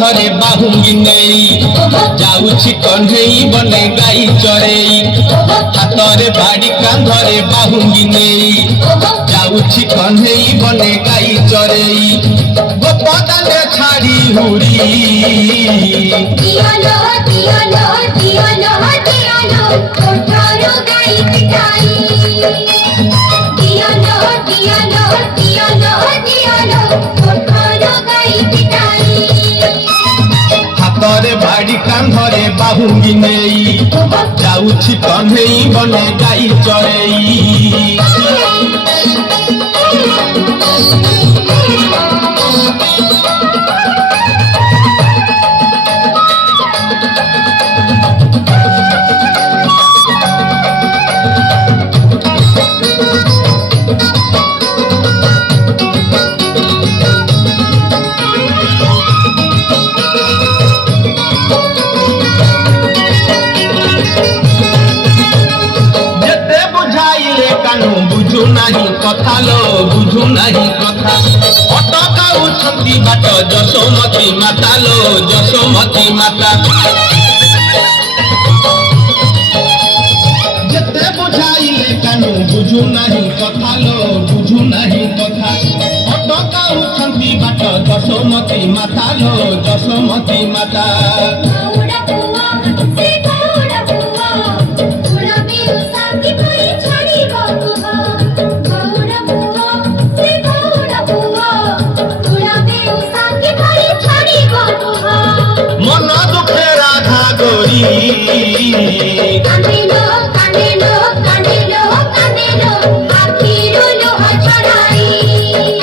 कांधरे बाहुंगी नहीं जाऊछि कन्हई बने गाई चरेई हातरे बाड़ी कांधरे बाहुंगी नहीं जाऊछि कन्हई बने गाई चरेई गोपदाने छाड़ी हुरी दियालो दियालो दियालो दियालो कोठारो गाई पिटाई दियालो दियालो दियालो दियालो कोठारो गाई पिटाई हातरे बाड़ी कांधरे बाहुंगी नहीं जाऊछि कन्हई बने गाई चरेई बुझु नहीं कथा लो बुझु नहीं कथा अटकाउछंती बाट जशोमती माता लो जशोमती माता जेते बुझाइले कानु बुझु नहीं कथा लो बुझु नहीं कथा अटकाउछंती बाट जशोमती माता लो जशोमती माता मन दुखे राधा गोरी कांदेलो कांदेलो कांदेलो कांदेलो आखिरो लोहा छड़ाई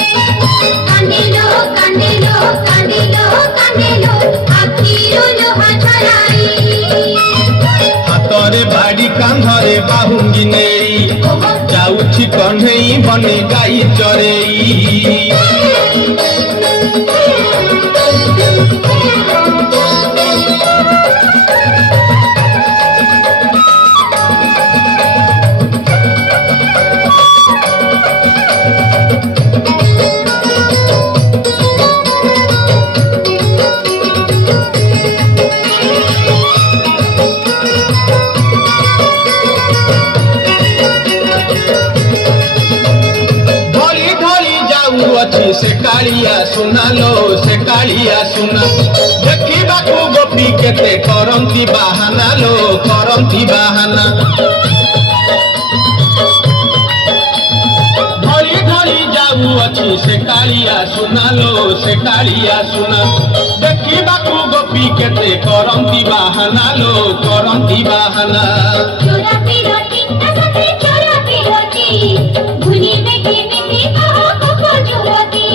कांदेलो कांदेलो कांदेलो कांदेलो आखिरो लोहा छड़ाई हातरे बाड़ी कांधरे बाहुंगी नहीं जाऊछि कन्हई बने गाई चरेई से कालिया सुना लो से कालिया सुना देखा गोपी केते करंती बाहाना लो करंती बाहाना धड़ी धड़ी जाऊ अच्छी से कालिया सुना लो से कालिया सुना देखा गोपी केते करंती बाहाना लो करंती बाहाना चोरा पिरोटी असते चोरा पिरोटी भूली बेटी बेटी कहो कोको जुवती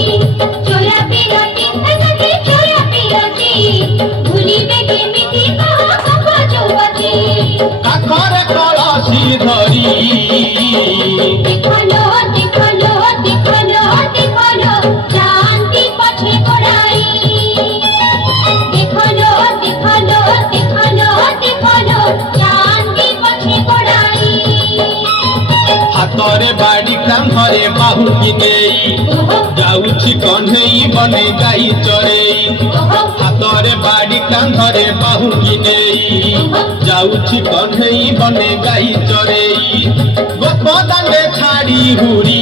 चोरा पिरोटी असते चोरा पिरोटी भूली बेटी बेटी कहो कोको जुवती काखरे कलसी धरी देखलो देखलो देखलो देखलो शांति पछे गोड़ाई देखलो देखलो देखलो देखलो शांति पछे गोड़ाई हातरे बाड़ी कांधरे बाहुंगी नहीं जाऊछि कन्हई बने गाई चरेई हातरे बाड़ी कांधरे बाहुंगी नहीं जाऊछि कन्हई बने गाई चरेई गोपदाने छाड़ी हुरी